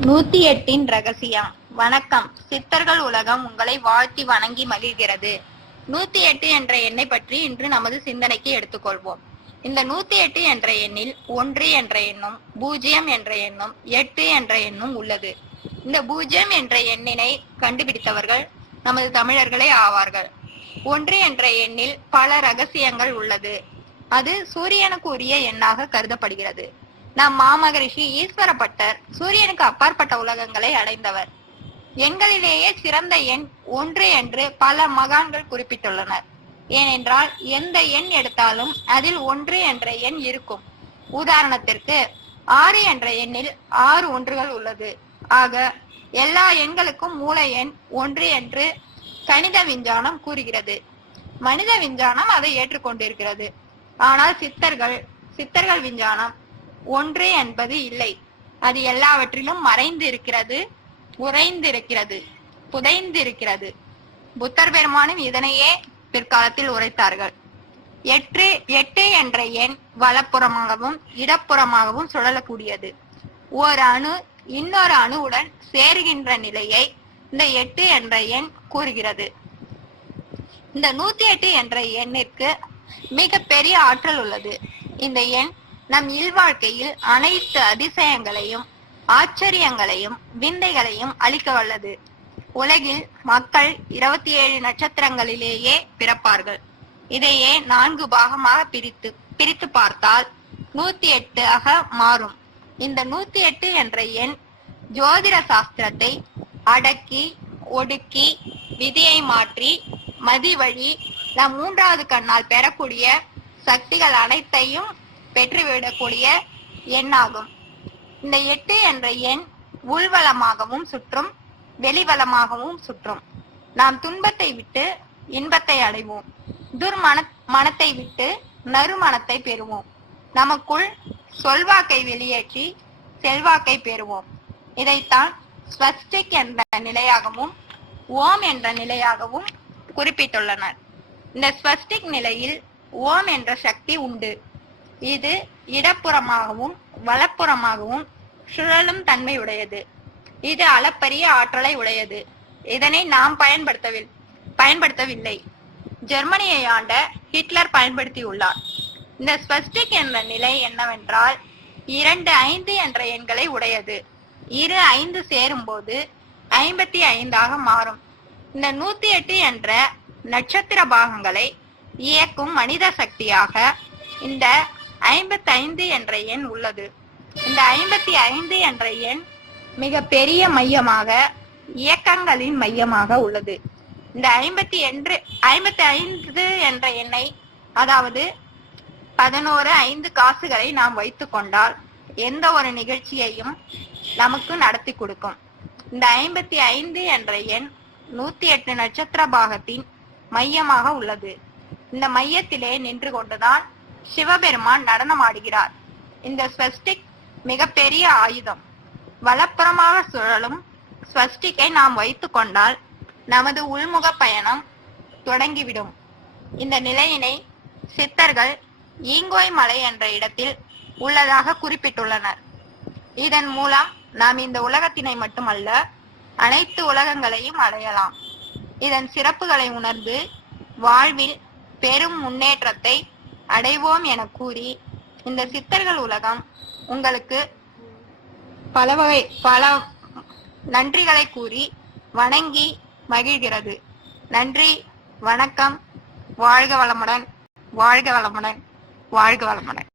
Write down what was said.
நூத்தி எட்டின் ரகசியம். வணக்கம். சித்தர்கள் உலகம் உங்களை வாழ்த்தி வணங்கி மகிழ்கிறது. நூத்தி எட்டு என்ற எண்ணை பற்றி இன்று நமது சிந்தனைக்கு எடுத்துக்கொள்வோம். இந்த நூத்தி எட்டு என்ற எண்ணில் ஒன்று என்ற எண்ணும் பூஜ்ஜியம் என்ற எண்ணும் எட்டு என்ற எண்ணும் உள்ளது. இந்த பூஜ்ஜியம் என்ற எண்ணினை கண்டுபிடித்தவர்கள் நமது தமிழர்களே ஆவார்கள். ஒன்று என்ற எண்ணில் பல ரகசியங்கள் உள்ளது. அது சூரியனுக்கு உரிய எண்ணாக கருதப்படுகிறது. நம் மாமகரிஷி ஈஸ்வரப்பட்டர் சூரியனுக்கு அப்பாற்பட்ட உலகங்களை அடைந்தவர். எண்களிலேயே சிறந்த எண் ஒன்று என்று பல மகான்கள் குறிப்பிட்டுள்ளனர். ஏனென்றால் எந்த எண் எடுத்தாலும் அதில் ஒன்று என்ற எண் இருக்கும். உதாரணத்திற்கு ஆறு என்ற எண்ணில் ஆறு ஒன்றுகள் உள்ளது. ஆக எல்லா எண்களுக்கும் மூல எண் ஒன்று என்று கணித விஞ்ஞானம் கூறுகிறது. மனித விஞ்ஞானம் அதை ஏற்றுக்கொண்டிருக்கிறது. ஆனால் சித்தர்கள் சித்தர்கள் விஞ்ஞானம் ஒன்று என்பது இல்லை. அது எல்லாவற்றிலும் மறைந்து இருக்கிறது உறைந்திருக்கிறது புதைந்திருக்கிறது. புத்தர் பெருமானும் இதனையே பிற்காலத்தில் உரைத்தார்கள். எட்டு எட்டு என்ற எண் வலப்புறமாகவும் இடப்புறமாகவும் சுழலக்கூடியது ஒரு அணு இன்னொரு அணுவுடன் சேருகின்ற நிலையை இந்த எட்டு என்ற எண் கூறுகிறது. இந்த நூத்தி எட்டு என்ற எண்ணிற்கு மிக பெரிய ஆற்றல் உள்ளது. இந்த எண் நம் இல்வாழ்க்கையில் அனைத்து அதிசயங்களையும் ஆச்சரியங்களையும் விந்தைகளையும் அளிக்க வல்லது. உலகில் மக்கள் இருபத்தி ஏழு நட்சத்திரங்களிலேயே பிறப்பார்கள். இதையே நான்கு பாகமாக பிரித்து பிரித்து பார்த்தால் நூத்தி எட்டு ஆக மாறும். இந்த நூத்தி எட்டு என்ற எண் ஜோதிட சாஸ்திரத்தை அடக்கி ஒடுக்கி விதியை மாற்றி மதி வழி நம் மூன்றாவது கண்ணால் பெறக்கூடிய சக்திகள் அனைத்தையும் பெற்றுவிடக்கூடிய எண்ணாகும். இந்த எட்டு என்ற எண் உள்வளமாகவும் சுற்றும் வெளிவளமாகவும் சுற்றும். நாம் துன்பத்தை விட்டு இன்பத்தை அடைவோம். துர்மன மனத்தை விட்டு நறுமணத்தை பெறுவோம். நமக்குள் சொல்வாக்கை வெளியேற்றி செல்வாக்கை பெறுவோம். இதைத்தான் ஸ்வஸ்டிக் என்ற நிலையாகவும் ஓம் என்ற நிலையாகவும் குறிப்பிட்டுள்ளனர். இந்த ஸ்வஸ்டிக் நிலையில் ஓம் என்ற சக்தி உண்டு. இது இடப்புறமாகவும் வலப்புறமாகவும் சுழலும் தன்மை உடையது. இது அளப்பரிய ஆற்றலை உடையது. இதனை நாம் பயன்படுத்தவில் பயன்படுத்தவில்லை. ஜெர்மனியை ஆண்ட ஹிட்லர் பயன்படுத்தியுள்ளார். இந்த ஸ்வஸ்டிக் என்ற நிலை என்னவென்றால் இரண்டு ஐந்து என்ற எண்களை உடையது. இரு ஐந்து சேரும்போது ஐம்பத்தி ஐந்தாக மாறும். இந்த நூத்தி எட்டு என்ற நட்சத்திர பாகங்களை இயக்கும் மனித சக்தியாக இந்த ஐம்பத்தி ஐந்து என்ற எண் உள்ளது. இந்த ஐம்பத்தி ஐந்து என்ற எண் மிக பெரிய மையமாக இயக்கங்களின் மையமாக உள்ளது. இந்த ஐம்பத்தி என்று ஐம்பத்தி ஐந்து என்ற எண்ணை அதாவது பதினோரு ஐந்து காசுகளை நாம் வைத்துக் கொண்டால் எந்த ஒரு நிகழ்ச்சியையும் நமக்கு நடத்தி கொடுக்கும். இந்த ஐம்பத்தி ஐந்து என்ற எண் நூத்தி எட்டு நட்சத்திர பாகத்தின் மையமாக உள்ளது. இந்த மையத்திலே நின்று கொண்டுதான் சிவபெருமான் நடனமாடுகிறார். இந்த ஸ்வஸ்டிக் மிகப்பெரிய ஆயுதம். வலப்புறமாக சுழலும் ஸ்வஸ்டிக்கை நாம் வைத்து கொண்டால் நமது உள்முக பயணம் தொடங்கிவிடும். இந்த நிலையினை சித்தர்கள் ஈங்கோய் மலை என்ற இடத்தில் உள்ளதாக குறிப்பிட்டுள்ளனர். இதன் மூலம் நாம் இந்த உலகத்தினை மட்டுமல்ல அனைத்து உலகங்களையும் அடையலாம். இதன் சிறப்புகளை உணர்ந்து வாழ்வில் பெரும் முன்னேற்றத்தை அடைவோம் என கூறி இந்த சித்தர்கள் உலகம் உங்களுக்கு பல வகை பல நன்றிகளை கூறி வணங்கி மகிழ்கிறது. நன்றி வணக்கம் வாழ்க வளமுடன் வாழ்க வளமுடன் வாழ்க வளமுடன்.